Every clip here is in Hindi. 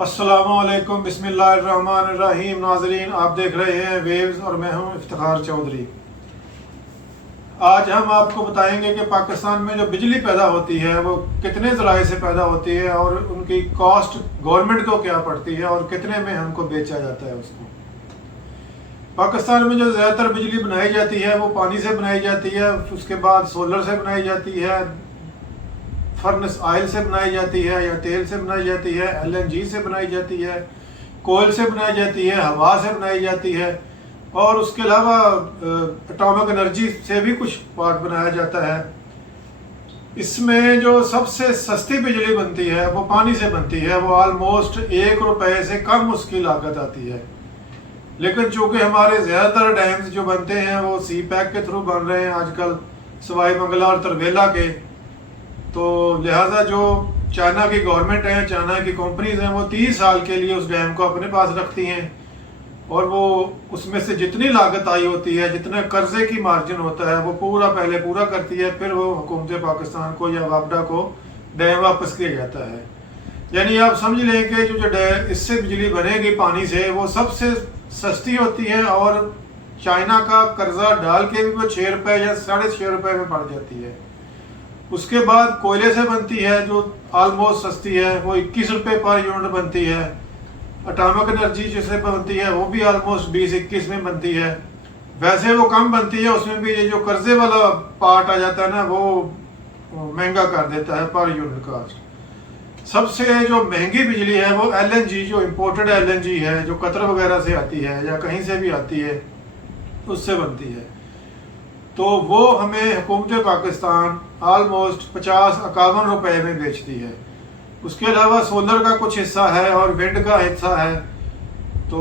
अस्सलामुअलैकुम बिस्मिल्लाहिर्रहमानिर्रहीम। नाज़रीन, आप देख रहे हैं वेव्स और मैं हूं इफ्तिखार चौधरी। आज हम आपको बताएंगे कि पाकिस्तान में जो बिजली पैदा होती है वो कितने ज़राए से पैदा होती है और उनकी कॉस्ट गवर्नमेंट को क्या पड़ती है और कितने में हमको बेचा जाता है उसको। पाकिस्तान में जो ज़्यादातर बिजली बनाई जाती है वो पानी से बनाई जाती है, उसके बाद सोलर से बनाई जाती है, फर्नेस ऑयल से बनाई जाती है या तेल से बनाई जाती है, LNG से बनाई जाती है, कोयल से बनाई जाती है, हवा से बनाई जाती है और उसके अलावा एटॉमिक एनर्जी से भी कुछ पार्ट बनाया जाता है। इसमें जो सबसे सस्ती बिजली बनती है वो पानी से बनती है, वो ऑलमोस्ट 1 रुपये से कम उसकी लागत आती है। लेकिन चूँकि हमारे ज़्यादातर डैम्स जो बनते हैं वो सी पैक के थ्रू बन रहे हैं आजकल, सवाई मंगला और तरबेला के, तो लिहाजा जो चाइना की गवर्नमेंट है, चाइना की कंपनीज हैं, वो 30 साल के लिए उस डैम को अपने पास रखती हैं और वो उसमें से जितनी लागत आई होती है, जितना कर्जे की मार्जिन होता है, वो पहले पूरा करती है, फिर वो हुकूमत पाकिस्तान को या वापडा को डैम वापस किया जाता है। यानी आप समझ लें कि जो डैम इससे बिजली बनेगी पानी से वो सबसे सस्ती होती है और चाइना का कर्जा डाल के भी वो 6 रुपये या 6.5 रुपये में पड़ जाती है। उसके बाद कोयले से बनती है जो ऑलमोस्ट सस्ती है, वो 21 रुपये पर यूनिट बनती है। एटॉमिक एनर्जी जिससे बनती है वो भी ऑलमोस्ट 20-21 में बनती है। वैसे वो कम बनती है, उसमें भी ये जो कर्जे वाला पार्ट आ जाता है ना, वो महंगा कर देता है पर यूनिट कास्ट। सबसे जो महंगी बिजली है वो LNG, जो इम्पोर्टेड LNG है, जो कतर वगैरह से आती है या कहीं से भी आती है, उससे बनती है। तो वो हमें हुकूमत पाकिस्तान ऑलमोस्ट 50-51 रुपये में बेचती है। उसके अलावा सोलर का कुछ हिस्सा है और विंड का हिस्सा है। तो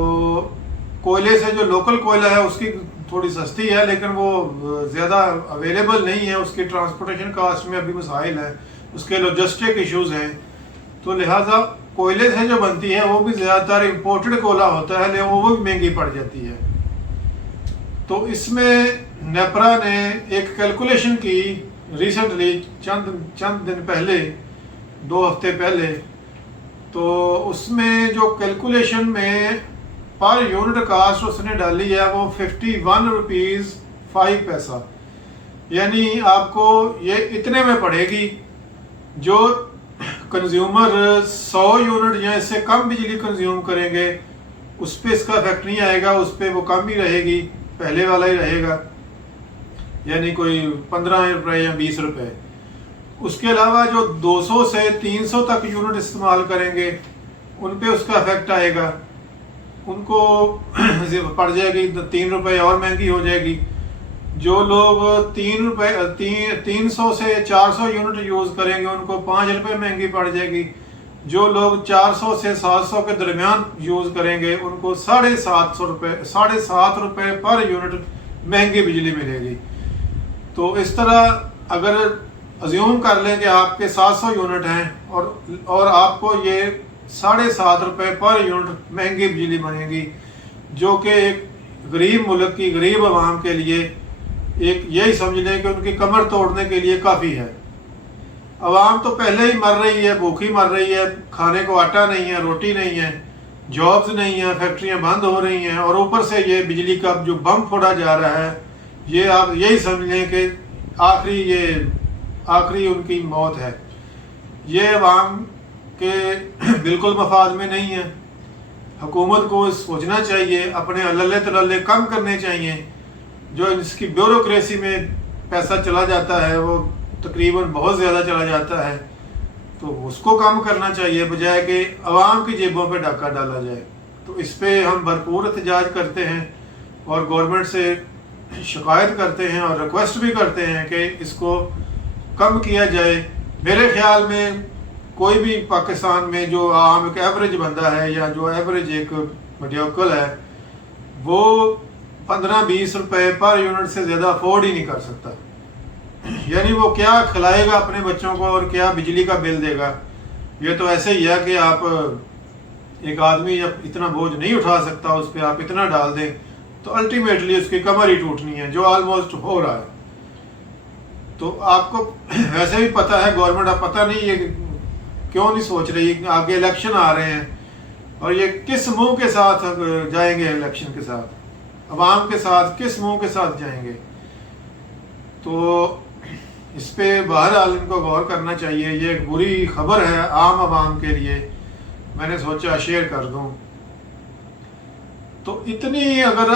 कोयले से जो लोकल कोयला है उसकी थोड़ी सस्ती है, लेकिन वो ज़्यादा अवेलेबल नहीं है, उसकी ट्रांसपोर्टेशन कास्ट में अभी मसाइल है, उसके लॉजिस्टिक इश्यूज हैं। तो लिहाजा कोयले से जो बनती है वो भी ज़्यादातर इम्पोर्टेड कोयला होता है, लेकिन वो भी महंगी पड़ जाती है। तो इसमें नेपरा ने एक कैलकुलेशन की रिसेंटली, चंद दिन पहले, 2 हफ्ते पहले। तो उसमें जो कैलकुलेशन में पर यूनिट कास्ट उसने डाली है वो 51 रुपीज़ 5 पैसा, यानी आपको ये इतने में पड़ेगी। जो कंज्यूमर 100 यूनिट या इससे कम बिजली कंज्यूम करेंगे उस पर इसका इफेक्ट नहीं आएगा, उस पर वो कम ही रहेगी, पहले वाला ही रहेगा, यानी कोई 15 रुपये या 20 रुपये। उसके अलावा जो 200 से 300 तक यूनिट इस्तेमाल करेंगे उन पे उसका इफेक्ट आएगा, उनको पड़ जाएगी 3 रुपये और महंगी हो जाएगी। जो लोग 300 से 400 यूनिट यूज़ करेंगे उनको 5 रुपये महंगी पड़ जाएगी। जो लोग 400 से 700 के दरमियान यूज़ करेंगे उनको 7.5 रुपये पर यूनिट महंगी बिजली मिलेगी। तो इस तरह अगर अज्यूम कर लें कि आपके 700 यूनिट हैं और आपको ये 7.5 रुपये पर यूनिट महंगी बिजली बनेगी, जो कि एक गरीब मुल्क की गरीब आवाम के लिए एक यही समझ लें कि उनकी कमर तोड़ने के लिए काफ़ी है। आवाम तो पहले ही मर रही है, भूखी मर रही है, खाने को आटा नहीं है, रोटी नहीं है, जॉब्स नहीं है, फैक्ट्रियां बंद हो रही हैं और ऊपर से ये बिजली का जो बम फोड़ा जा रहा है, ये आप यही समझ लें कि आखिरी उनकी मौत है। ये अवाम के बिल्कुल मफाद में नहीं है। हुकूमत को सोचना चाहिए, अपने अल्ले तल्ले कम करने चाहिए। जो इसकी ब्यूरोक्रेसी में पैसा चला जाता है वो तकरीबन बहुत ज़्यादा चला जाता है, तो उसको कम करना चाहिए बजाय कि अवाम की जेबों पे डाका डाला जाए। तो इस पे हम भरपूर एहतजाज करते हैं और गवर्नमेंट से शिकायत करते हैं और रिक्वेस्ट भी करते हैं कि इसको कम किया जाए। मेरे ख्याल में कोई भी पाकिस्तान में जो आम एक एवरेज बंदा है या जो एवरेज एक मडियोकल है, वो 15-20 रुपये पर यूनिट से ज़्यादा अफोर्ड ही नहीं कर सकता। यानी वो क्या खिलाएगा अपने बच्चों को और क्या बिजली का बिल देगा। ये तो ऐसे ही है कि आप एक आदमी जब इतना बोझ नहीं उठा सकता उस पर आप इतना डाल दें तो अल्टीमेटली उसकी कमर ही टूटनी है, जो ऑलमोस्ट हो रहा है। तो आपको वैसे भी पता है, गवर्नमेंट अब पता नहीं ये क्यों नहीं सोच रही, आगे इलेक्शन आ रहे हैं, और ये किस मुंह के साथ जाएंगे इलेक्शन के साथ, अवाम के साथ किस मुंह के साथ जाएंगे। तो इस पे बहरहाल इनको गौर करना चाहिए। ये एक बुरी खबर है आम आवाम के लिए, मैंने सोचा शेयर कर दूं। तो इतनी अगर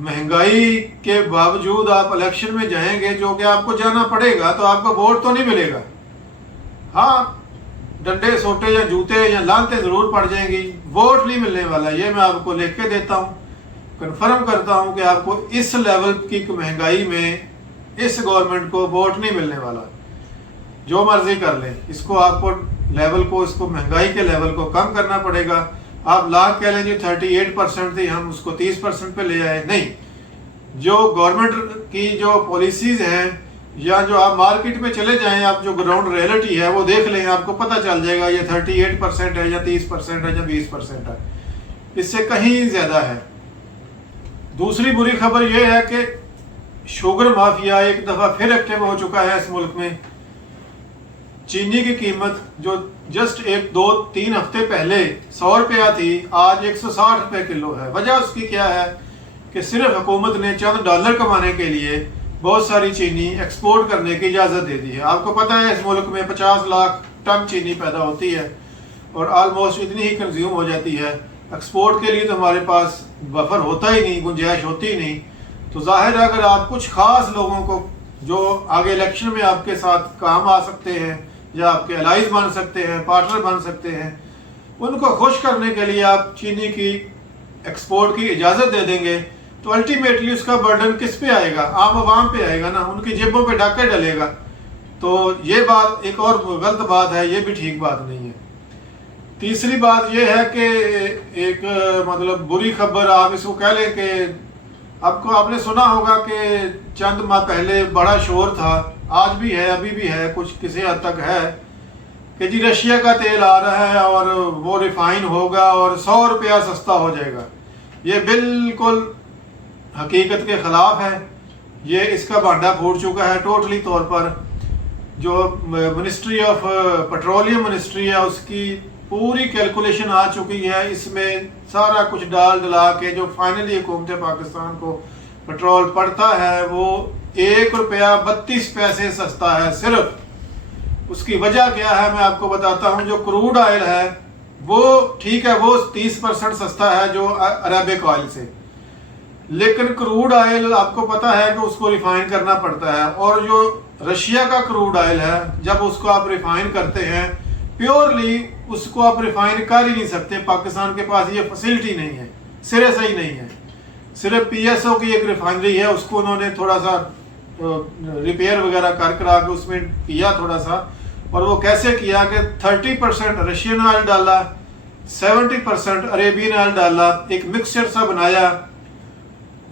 महंगाई के बावजूद आप इलेक्शन में जाएंगे, जो कि आपको जाना पड़ेगा, तो आपको वोट तो नहीं मिलेगा। हाँ, डंडे सोटे या जूते या लानते जरूर पड़ जाएंगी, वोट नहीं मिलने वाला। ये मैं आपको लिख के देता हूँ, कन्फर्म करता हूँ कि आपको इस लेवल की महंगाई में इस गवर्नमेंट को वोट नहीं मिलने वाला। जो मर्जी कर ले, इसको आपको लेवल को, इसको महंगाई के लेवल को कम करना पड़ेगा। आप लाख कह लें जी 38% थी, हम उसको 30% पे ले आए। नहीं, जो गवर्नमेंट की जो पॉलिसीज हैं, या जो आप मार्केट में चले जाएं, आप जो ग्राउंड रियलिटी है वो देख लें, आपको पता चल जाएगा ये 38% है या 30% है या 20% है, इससे कहीं ज्यादा है। दूसरी बुरी खबर यह है कि शुगर माफिया एक दफा फिर एक्टिव हो चुका है इस मुल्क में। चीनी की कीमत जो जस्ट 1-2-3 हफ्ते पहले 100 रुपया थी, आज 160 रुपये किलो है। वजह उसकी क्या है कि सिर्फ हुकूमत ने चंद डॉलर कमाने के लिए बहुत सारी चीनी एक्सपोर्ट करने की इजाज़त दे दी है। आपको पता है इस मुल्क में 50 लाख टन चीनी पैदा होती है और ऑलमोस्ट इतनी ही कंज्यूम हो जाती है। एक्सपोर्ट के लिए तो हमारे पास बफर होता ही नहीं, गुंजाइश होती ही नहीं। तो जाहिर है अगर आप कुछ खास लोगों को जो आगे इलेक्शन में आपके साथ काम आ सकते हैं या आपके एलाइज बन सकते हैं, पार्टनर बन सकते हैं, उनको खुश करने के लिए आप चीनी की एक्सपोर्ट की इजाज़त दे देंगे, तो अल्टीमेटली उसका बर्डन किस पे आएगा? आम आवाम पे आएगा ना, उनकी जेबों पे डाका डलेगा। तो ये बात एक और गलत बात है, ये भी ठीक बात नहीं है। तीसरी बात ये है कि एक मतलब बुरी खबर आप इसको कह लें कि आपने सुना होगा कि चंद माह पहले बड़ा शोर था, आज भी है, अभी भी है, कुछ किसी हद तक है, कि जी रशिया का तेल आ रहा है और वो रिफाइन होगा और 100 रुपया सस्ता हो जाएगा। ये बिल्कुल हकीकत के खिलाफ है। ये इसका भांडा फूट चुका है टोटली तौर पर। जो मिनिस्ट्री ऑफ पेट्रोलियम मिनिस्ट्री है उसकी पूरी कैलकुलेशन आ चुकी है, इसमें सारा कुछ डाल डला के जो फाइनली हुकूमत पाकिस्तान को पेट्रोल पड़ता है वो 1 रुपया 32 पैसे सस्ता है सिर्फ। उसकी वजह क्या है मैं आपको बताता हूँ। जो क्रूड ऑयल है वो ठीक है, वो 30% सस्ता है जो अरेबिक ऑयल से, लेकिन क्रूड ऑयल आपको पता है कि उसको रिफाइन करना पड़ता है। और जो रशिया का क्रूड ऑयल है जब उसको आप रिफाइन करते हैं प्योरली, उसको आप रिफाइन कर ही नहीं सकते। पाकिस्तान के पास ये फैसिलिटी नहीं है, सिरे से ही नहीं है। सिर्फ पीएसओ की एक रिफाइनरी है, उसको उन्होंने थोड़ा सा रिपेयर वगैरह कर करा के उसमें किया थोड़ा सा। और वो कैसे किया कि 30% रशियन ऑयल डाला, 70% अरेबियन ऑयल डाला, एक मिक्सचर सा बनाया,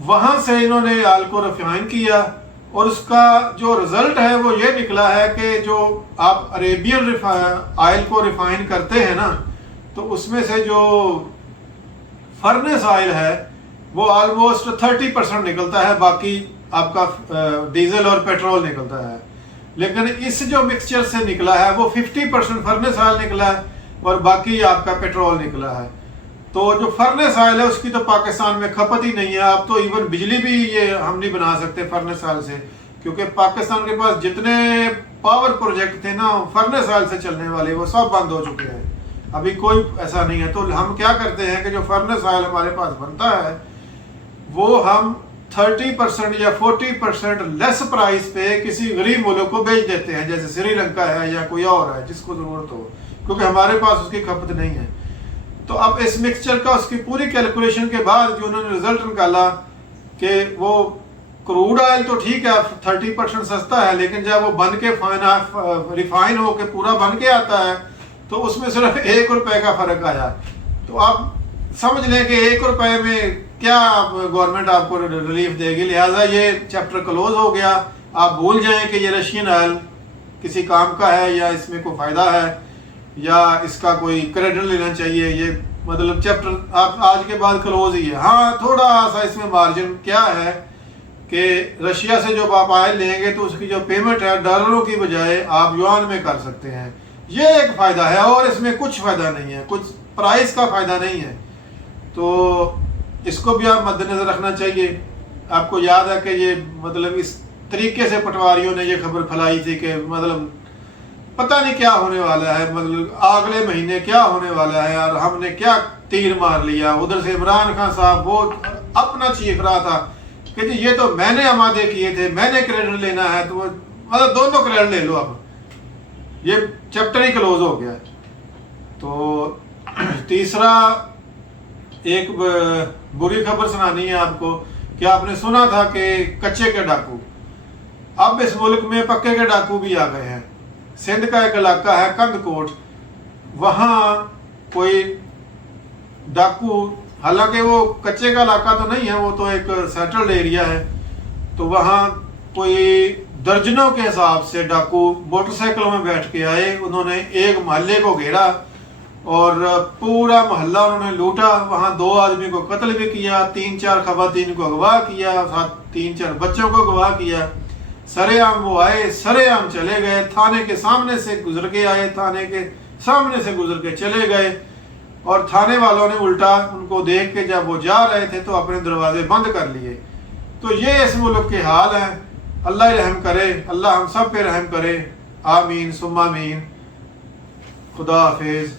वहां से इन्होंने ऑयल को रिफाइन किया। और उसका जो रिजल्ट है वो ये निकला है कि जो आप अरेबियन ऑयल को रिफाइन करते हैं ना, तो उसमें से जो फर्नेस ऑयल है वो ऑलमोस्ट 30% निकलता है, बाकी आपका डीजल और पेट्रोल निकलता है। लेकिन इस जो मिक्सचर से निकला है वो 50% फर्नेस ऑयल निकला है और बाकी आपका पेट्रोल निकला है। तो जो फर्नेस ऑयल है उसकी तो पाकिस्तान में खपत ही नहीं है। अब तो इवन बिजली भी ये हम नहीं बना सकते फर्नेस ऑयल से, क्योंकि पाकिस्तान के पास जितने पावर प्रोजेक्ट थे ना फर्नेस ऑयल से चलने वाले वो सब बंद हो चुके हैं, अभी कोई ऐसा नहीं है। तो हम क्या करते हैं कि जो फर्नेस ऑयल हमारे पास बनता है वो हम 30% या 40% लेस प्राइस पे किसी गरीब मुल्क को बेच देते हैं, जैसे श्रीलंका है या कोई और है जिसको जरूरत हो, क्योंकि हमारे पास उसकी खपत नहीं है। तो अब इस मिक्सचर का उसकी पूरी कैलकुलेशन के बाद जो उन्होंने रिजल्ट निकाला कि वो क्रूड ऑयल तो ठीक है 30% सस्ता है, लेकिन जब वो बन के रिफाइन होकर पूरा बन के आता है तो उसमें सिर्फ 1 रुपए का फर्क आया। तो आप समझ लें कि 1 रुपए में क्या गवर्नमेंट आपको रिलीफ देगी। लिहाजा ये चैप्टर क्लोज हो गया। आप भूल जाएं कि ये रशियन ऑयल किसी काम का है या इसमें कोई फायदा है या इसका कोई क्रेडिट लेना चाहिए। ये मतलब चैप्टर आप आज के बाद क्लोज ही है। हाँ, थोड़ा सा इसमें मार्जिन क्या है कि रशिया से जब आप ऑयल लेंगे तो उसकी जो पेमेंट है डॉलरों की बजाय आप युआन में कर सकते हैं। ये एक फ़ायदा है और इसमें कुछ फ़ायदा नहीं है, कुछ प्राइस का फ़ायदा नहीं है। तो इसको भी आप मद्देनज़र रखना चाहिए। आपको याद है कि ये मतलब इस तरीके से पटवारियों ने ये खबर फैलाई थी कि मतलब पता नहीं क्या होने वाला है, मतलब अगले महीने क्या होने वाला है, और हमने क्या तीर मार लिया। उधर से इमरान खान साहब वो अपना चीख रहा था कि जी ये तो मैंने आमादे किए थे, मैंने क्रेडिट लेना है, तो वो मतलब दोनों क्रेडिट ले लो, अब ये चैप्टर ही क्लोज हो गया। तो तीसरा एक बुरी खबर सुनानी है आपको कि आपने सुना था कि कच्चे के डाकू, अब इस मुल्क में पक्के के डाकू भी आ गए हैं। सिंध का एक इलाका है कंदकोट, वहाँ कोई डाकू, हालांकि वो कच्चे का इलाका तो नहीं है, वो तो एक सेटल्ड एरिया है, तो वहाँ कोई दर्जनों के हिसाब से डाकू मोटरसाइकिलों में बैठ के आए। उन्होंने एक मोहल्ले को घेरा और पूरा मोहल्ला उन्होंने लूटा। वहाँ 2 आदमी को कत्ल भी किया, 3-4 खवातीन को अगवा किया, 3-4 बच्चों को अगवा किया। सरेआम वो आए, सरेआम चले गए, थाने के सामने से गुजर के आए, थाने के सामने से गुजर के चले गए, और थाने वालों ने उल्टा उनको देख के जब वो जा रहे थे तो अपने दरवाजे बंद कर लिए। तो ये इस मुल्क के हाल हैं। अल्लाह रहम करे, अल्लाह हम सब पे रहम करे। आमीन सुम्मा आमीन। खुदा हाफिज।